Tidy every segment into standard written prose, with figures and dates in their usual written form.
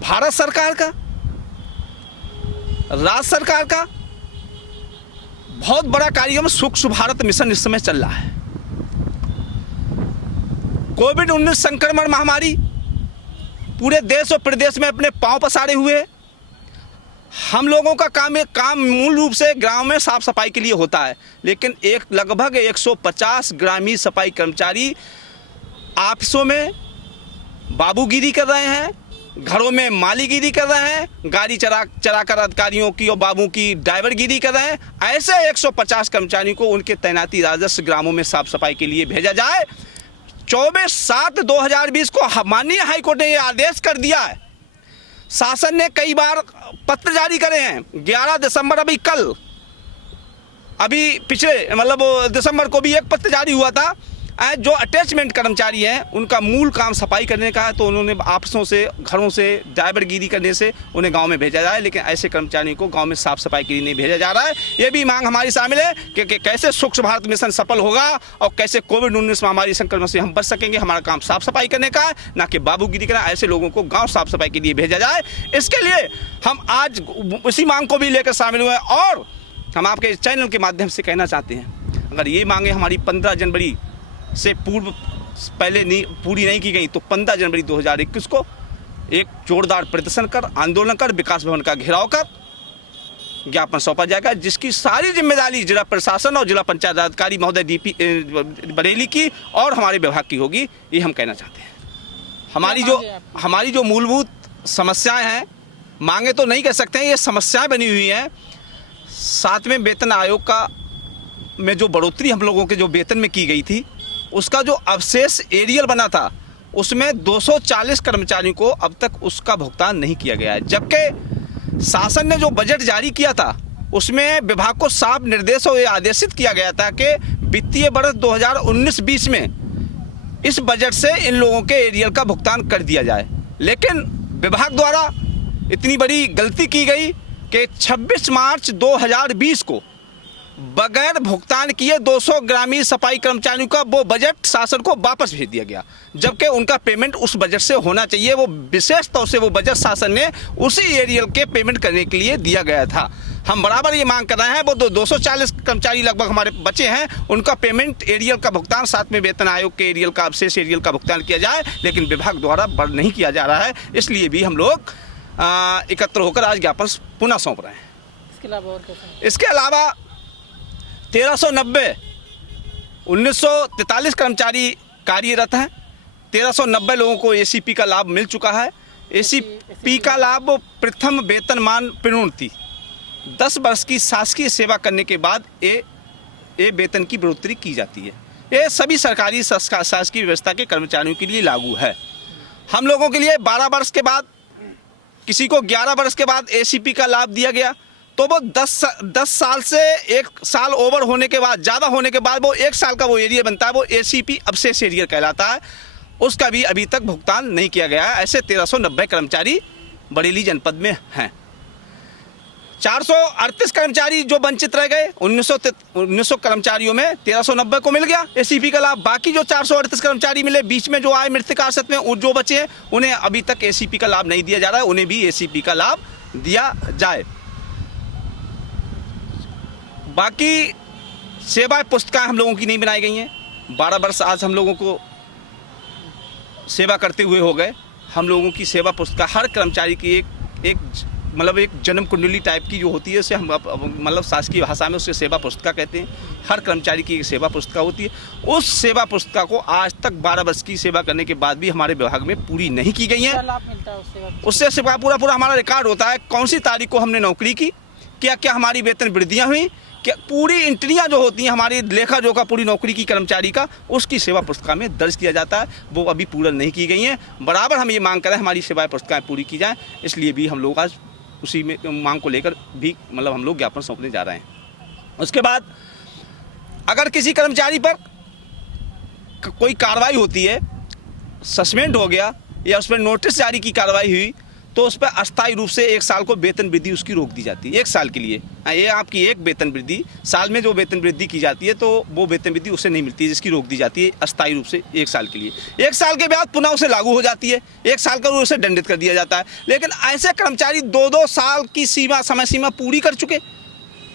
भारत सरकार का, राज्य सरकार का बहुत बड़ा कार्यक्रम स्वच्छ भारत मिशन इस समय चल रहा है। कोविड-19 संक्रमण महामारी पूरे देश और प्रदेश में अपने पांव पसारे हुए है। हम लोगों का काम मूल रूप से गांव में साफ सफाई के लिए होता है, लेकिन लगभग 150 ग्रामीण सफाई कर्मचारी ऑफिसों में बाबूगिरी कर रहे हैं, घरों में मालीगिरी कर रहे हैं, गाड़ी चलाकर अधिकारियों की और बाबू की ड्राइवरगिरी कर रहे हैं। ऐसे 150 कर्मचारियों को उनके तैनाती राजस्व ग्रामों में साफ सफाई के लिए भेजा जाए। 24/7/2020 को माननीय हाईकोर्ट ने यह आदेश कर दिया है। शासन ने कई बार पत्र जारी करे हैं। 11 दिसंबर अभी पिछले दिसंबर को भी एक पत्र जारी हुआ था। जो अटैचमेंट कर्मचारी हैं उनका मूल काम सफाई करने का है, तो उन्होंने ऑफिसों से, घरों से ड्राइवरगिरी करने से उन्हें गांव में भेजा जाए, लेकिन ऐसे कर्मचारियों को गांव में साफ सफाई के लिए नहीं भेजा जा रहा है। ये भी मांग हमारी शामिल है कि कैसे स्वच्छ भारत मिशन सफल होगा और कैसे कोविड-19 महामारी संक्रमण से हम बच सकेंगे। हमारा काम साफ सफाई करने का है, ना कि बाबूगिरी करना। ऐसे लोगों को गाँव साफ सफाई के लिए भेजा जाए। इसके लिए हम आज उसी मांग को भी लेकर शामिल हुए हैं और हम आपके चैनल के माध्यम से कहना चाहते हैं, अगर ये मांगे हमारी 15 जनवरी से पहले पूरी नहीं की गई तो 15 जनवरी 2021 को एक जोरदार प्रदर्शन कर, आंदोलन कर, विकास भवन का घेराव कर ज्ञापन सौंपा जाएगा, जिसकी सारी जिम्मेदारी जिला प्रशासन और जिला पंचायत अधिकारी महोदय डीपी बरेली की और हमारे विभाग की होगी। ये हम कहना चाहते हैं। हमारी जो मूलभूत समस्याएं हैं, मांगे तो नहीं कह सकते हैं, ये समस्याएं बनी हुई हैं। 7वें वेतन आयोग में जो बढ़ोतरी हम लोगों के जो वेतन में की गई थी, उसका जो अवशेष एरियल बना था, उसमें 240 कर्मचारियों को अब तक उसका भुगतान नहीं किया गया है। जबकि शासन ने जो बजट जारी किया था, उसमें विभाग को साफ निर्देश और आदेशित किया गया था कि वित्तीय वर्ष 2019-20 में इस बजट से इन लोगों के एरियल का भुगतान कर दिया जाए। लेकिन विभाग द्वारा इतनी बड़ी गलती की गई कि 26 मार्च 2020 को बगैर भुगतान किए 200 ग्रामीण सफाई कर्मचारियों का वो बजट शासन को वापस भेज दिया गया, जबकि उनका पेमेंट उस बजट से होना चाहिए। वो विशेष तौर से वो बजट शासन ने उसी एरियल के पेमेंट करने के लिए दिया गया था। हम बराबर ये मांग कर रहे हैं, वो 240 कर्मचारी लगभग हमारे बचे हैं, उनका पेमेंट एरियल का भुगतान 7वें वेतन आयोग के एरियल का अवशेष एरियल का भुगतान किया जाए, लेकिन विभाग द्वारा नहीं किया जा रहा है। इसलिए भी हम लोग एकत्र होकर आज ज्ञापन पुनः सौंप रहे हैं। इसके अलावा 1390 1943 कर्मचारी कार्यरत हैं। 1390 लोगों को एसीपी का लाभ मिल चुका है। एसीपी का लाभ प्रथम वेतनमान प्रोन्नति 10 वर्ष की शासकीय सेवा करने के बाद ये वेतन की बढ़ोतरी की जाती है। ये सभी सरकारी शासकीय व्यवस्था के कर्मचारियों के लिए लागू है। हम लोगों के लिए 12 वर्ष के बाद, किसी को 11 वर्ष के बाद एसीपी का लाभ दिया गया, तो वो 10 साल से 1 साल ओवर होने के बाद, ज़्यादा होने के बाद वो 1 साल का वो एरिया बनता है, वो एसीपी अवशेष एरिया कहलाता है। उसका भी अभी तक भुगतान नहीं किया गया है। ऐसे 1390 कर्मचारी बरेली जनपद में हैं। 438 कर्मचारी जो वंचित रह गए, 1900 कर्मचारियों में 1390 को मिल गया एसीपी का लाभ। बाकी जो 438 कर्मचारी मिले, बीच में जो आए मृतकाशत में, जो बचे हैं, उन्हें अभी तक एसीपी का लाभ नहीं दिया जा रहा है। उन्हें भी एसीपी का लाभ दिया जाए। बाकी सेवा पुस्तिकाएँ हम लोगों की नहीं बनाई गई हैं। 12 वर्ष आज हम लोगों को सेवा करते हुए हो गए। हम लोगों की सेवा पुस्तिका हर कर्मचारी की एक जन्म कुंडली टाइप की जो होती है, उसे हम शासकीय भाषा में उसे सेवा पुस्तिका कहते हैं। हर कर्मचारी की एक सेवा पुस्तिका होती है। उस सेवा पुस्तिका को आज तक 12 वर्ष की सेवा करने के बाद भी हमारे विभाग में पूरी नहीं की गई है। उससे सेवा पूरा हमारा रिकॉर्ड होता है, कौन सी तारीख को हमने नौकरी की, क्या हमारी वेतन वृद्धियाँ हुई, क्या पूरी एंट्रियाँ जो होती हैं हमारी लेखा जोखा पूरी नौकरी की कर्मचारी का, उसकी सेवा पुस्तिका में दर्ज किया जाता है। वो अभी पूरा नहीं की गई हैं। बराबर हम ये मांग करें हमारी सेवा पुस्तिकाएँ पूरी की जाएँ। इसलिए भी हम लोग आज उसी में मांग को लेकर भी हम लोग ज्ञापन सौंपने जा रहे हैं। उसके बाद अगर किसी कर्मचारी पर कोई कार्रवाई होती है, सस्पेंड हो गया या उस पर नोटिस जारी की कार्रवाई हुई, तो उस पर अस्थायी रूप से 1 साल को वेतन वृद्धि उसकी रोक दी जाती है 1 साल के लिए। ये आपकी एक वेतन वृद्धि, साल में जो वेतन वृद्धि की जाती है तो वो वेतन वृद्धि उसे नहीं मिलती है, जिसकी रोक दी जाती है अस्थायी रूप से 1 साल के लिए। 1 साल के बाद पुनः उसे लागू हो जाती है, 1 साल का उसे दंडित कर दिया जाता है। लेकिन ऐसे कर्मचारी 2-2 साल की समय सीमा पूरी कर चुके,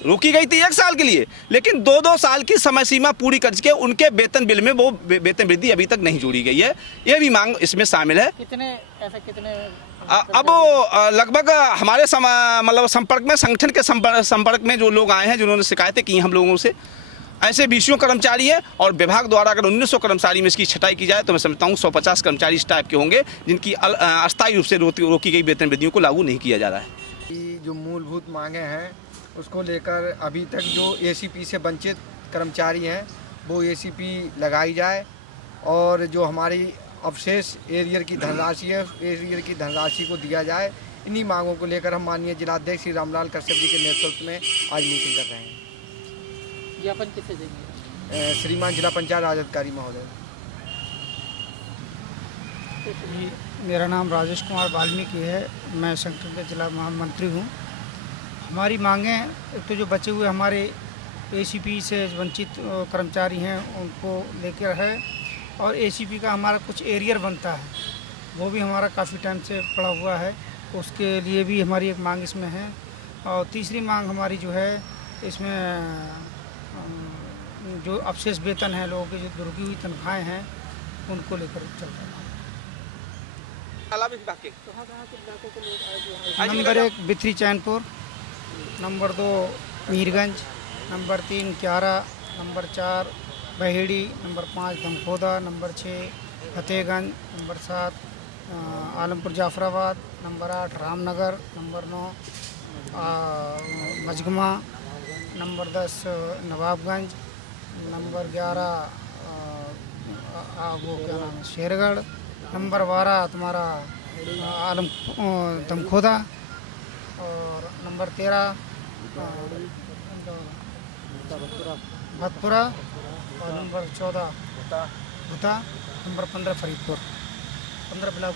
रोकी गई थी 1 साल के लिए, लेकिन 2-2 साल की समय सीमा पूरी कर के उनके वेतन बिल में वो वेतन वृद्धि अभी तक नहीं जोड़ी गई है। ये भी मांग इसमें शामिल है। कितने अब लगभग हमारे मतलब संपर्क में, संगठन के संपर्क में जो लोग आए हैं जिन्होंने शिकायतें की हम लोगों से, ऐसे 20 कर्मचारी हैं और विभाग द्वारा अगर 1900 कर्मचारी में इसकी छटाई की जाए तो मैं समझता हूँ 150 कर्मचारी इस टाइप के होंगे जिनकी अस्थायी रूप से रोकी गई वेतन वृद्धियों को लागू नहीं किया जा रहा है। जो मूलभूत मांगे हैं उसको लेकर अभी तक जो एसीपी से वंचित कर्मचारी हैं वो एसीपी लगाई जाए और जो हमारी अवशेष एरियर की धनराशि है एरियर की धनराशि को दिया जाए। इन्हीं मांगों को लेकर हम माननीय जिलाध्यक्ष श्री रामलाल कश्यप जी के नेतृत्व में आज मीटिंग कर रहे हैं। ज्ञापन किसे देंगे? श्रीमान जिला पंचायत राज अधिकारी महोदय। मेरा नाम राजेश कुमार वाल्मीकि है, मैं संगठन के जिला महामंत्री हूँ। हमारी मांगें, एक तो जो बचे हुए हमारे एसीपी से वंचित कर्मचारी हैं उनको लेकर है, और एसीपी का हमारा कुछ एरियर बनता है वो भी हमारा काफ़ी टाइम से पड़ा हुआ है, उसके लिए भी हमारी एक मांग इसमें है। और तीसरी मांग हमारी जो है इसमें जो अवशेष वेतन है लोगों की जो रुकी हुई तनख्वाहें हैं उनको लेकर चल रहा है। Number 1 Bithri Chainpur, number 2 Mirganj, number 3 Kyara, number 4 Baheri, number 5 Dhamkhoda, number 6 Fatehganj, number 7 Alampur Jafrabad, number 8 Ramnagar, number 9 Majgama, number 10 Nawabganj, number 11 वो क्या नाम है शेरगढ़, नंबर 12 तुम्हारा धमखोदा, और नंबर 13 भतपुरा, और नंबर 14 भुता, नंबर 15 फरीदपुर। 15 ब्लॉक